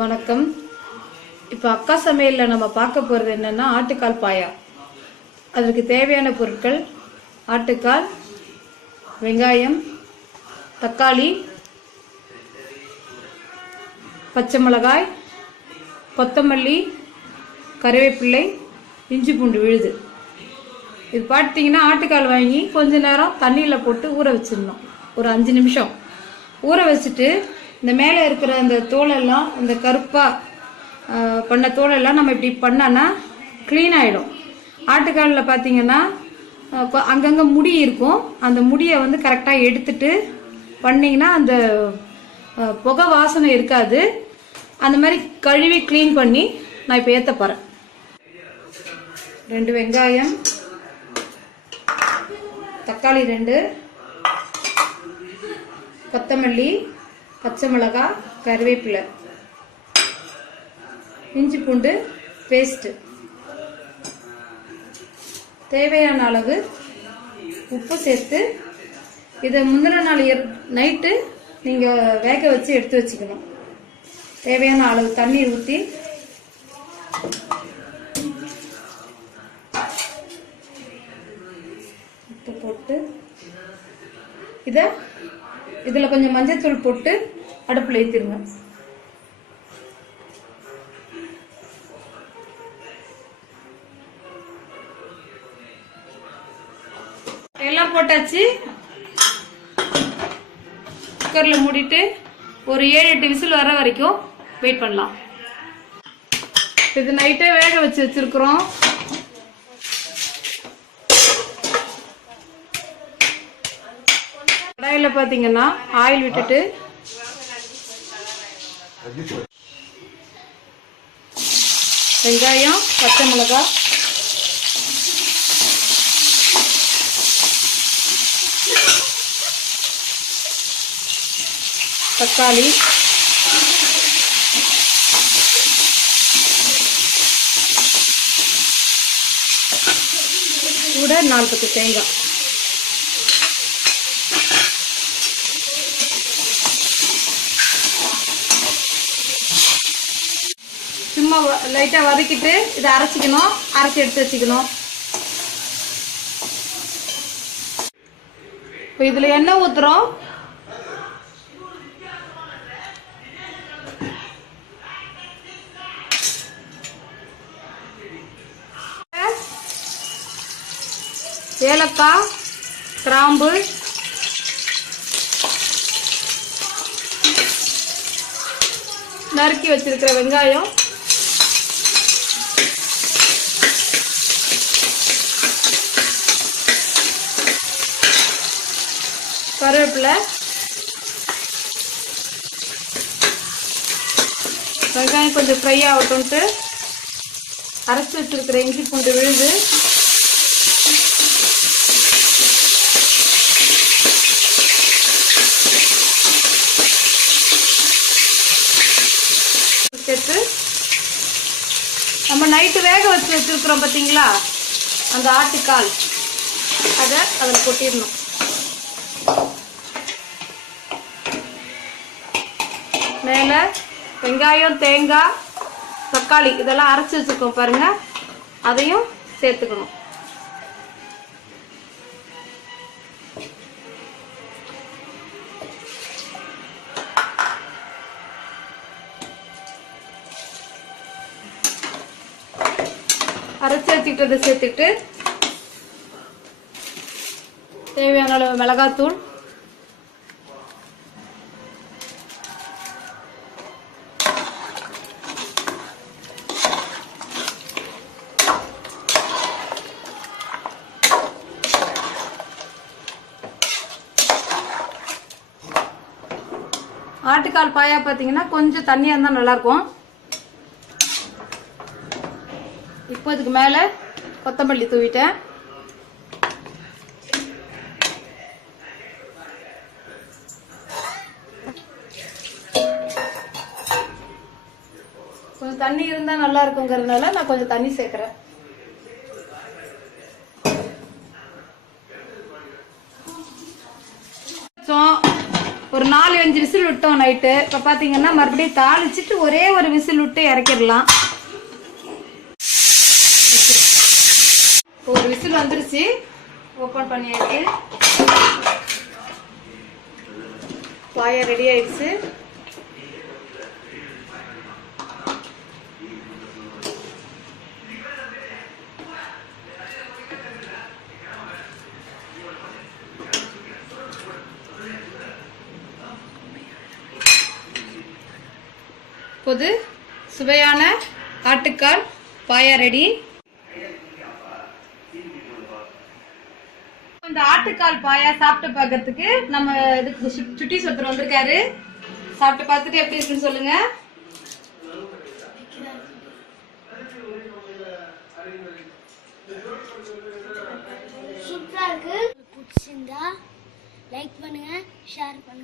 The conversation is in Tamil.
வணக்கம். இப்போ அக்கா சமையலில் நம்ம பார்க்க போகிறது என்னென்னா ஆட்டுக்கால் பாயா. அதற்கு தேவையான பொருட்கள்: ஆட்டுக்கால், வெங்காயம், தக்காளி, பச்சை மிளகாய், கொத்தமல்லி, கறிவேப்பிள்ளை, இஞ்சி பூண்டு விழுது. இது பார்த்தீங்கன்னா ஆட்டுக்கால் வாங்கி கொஞ்ச நேரம் தண்ணியில் போட்டு ஊற வச்சிடணும். ஒரு 5 நிமிஷம் ஊற வச்சுட்டு இந்த மேலே இருக்கிற அந்த தோலெல்லாம், இந்த கருப்பாக பண்ண தோலெல்லாம் நம்ம இப்படி பண்ணோன்னா க்ளீன் ஆகிடும். ஆட்டுக்காலில் பார்த்தீங்கன்னா அங்கங்கே முடி இருக்கும். அந்த முடியை வந்து கரெக்டாக எடுத்துட்டு பண்ணிங்கன்னா அந்த புகை வாசனை இருக்காது. அந்த மாதிரி கழுவி க்ளீன் பண்ணி நான் இப்போ ஏற்ற போகிறேன். 2 வெங்காயம், தக்காளி 2, கொத்தமல்லி, பச்சை மிளகாய், கறிவேப்பிலை, இஞ்சி பூண்டு பேஸ்ட்டு, தேவையான அளவு உப்பு சேர்த்து இதை முந்தின நாள் நைட்டு நீங்கள் வேக வச்சு எடுத்து வச்சுக்கணும். தேவையான அளவு தண்ணீர் ஊற்றி உப்பு போட்டு இதில் கொஞ்சம் மஞ்சத்தூள் போட்டு அடுப்பில் ஏற்றிடுங்க. எல்லாம் போட்டாச்சு. குக்கரில் மூடிட்டு ஒரு 7-8 விசில் வர வரைக்கும் வெயிட் பண்ணலாம். இது நைட்டே வேக வச்சிருக்கிறோம். கடாயில் பார்த்தீங்கன்னா ஆயில் விட்டுட்டு வெங்காயம், பச்சை மிளகாய், தக்காளி, கூட 4 பத்து தேங்காய், சும்மா லைட்டாக வதக்கிட்டு இதை அரைச்சிக்கணும். அரைச்சி எடுத்து வச்சுக்கணும். இப்போ இதில் எண்ணெய் ஊற்றுறோம். ஏலக்காய், கிராம்பு, நறுக்கி வச்சிருக்கிற வெங்காயம், கருவேப்பிலை, வெங்காயம் கொஞ்சம் ஃப்ரை ஆகட்டும்ட்டு அரைச்சி வச்சிருக்கிற இஞ்சி பூண்டு விழுது, சேர்த்து நம்ம நைட்டு வேக வச்சு வச்சிருக்கிறோம் பார்த்தீங்களா, அந்த ஆட்டுக்கால் அதை அதில் கொட்டிடணும். மேலே வெங்காயம், தேங்காய், தக்காளி இதெல்லாம் அரைச்சி வச்சுருக்கோம் பாருங்க, அதையும் சேர்த்துக்கணும். அரைச்சி வச்சுக்கிட்டதை சேர்த்துட்டு தேவையான அளவு மிளகாத்தூள், ஆட்டுக்கால் பாயா பார்த்தீங்கன்னா கொஞ்சம் தண்ணியாக இருந்தால் நல்லாயிருக்கும். இப்போ இதுக்கு மேலே கொத்தமல்லி தூவிட்டேன். கொஞ்சம் தண்ணி இருந்தால் நல்லா இருக்குங்கிறதுனால நான் கொஞ்சம் தண்ணி சேர்க்குறேன். ஒரு 4-5 விசில் விட்டோம் நைட்டு. இப்போ பார்த்தீங்கன்னா மறுபடியும் தாளிச்சிட்டு ஒரே ஒரு விசில் விட்டு இறக்கிடலாம். ஒரு விசில் வந்துருச்சு, ஓப்பன் பண்ணியாச்சு. பாயா ரெடி ஆயிடுச்சு. இப்போது சுவையான ஆட்டுக்கால் பாயா ரெடி. இந்த ஆட்டுக்கால் பாயா சாப்பிட்டு பார்க்கறதுக்கு நம்ம இதுக்கு சுட்டி ஒருத்தர் வந்திருக்காரு. சாப்பிட்டு பார்த்துட்டு எப்படி இருக்குன்னு சொல்லுங்க. சூப்பரா இருக்கு. பிடிச்சிருந்தா லைக் பண்ணுங்க, ஷேர் பண்ணுங்க.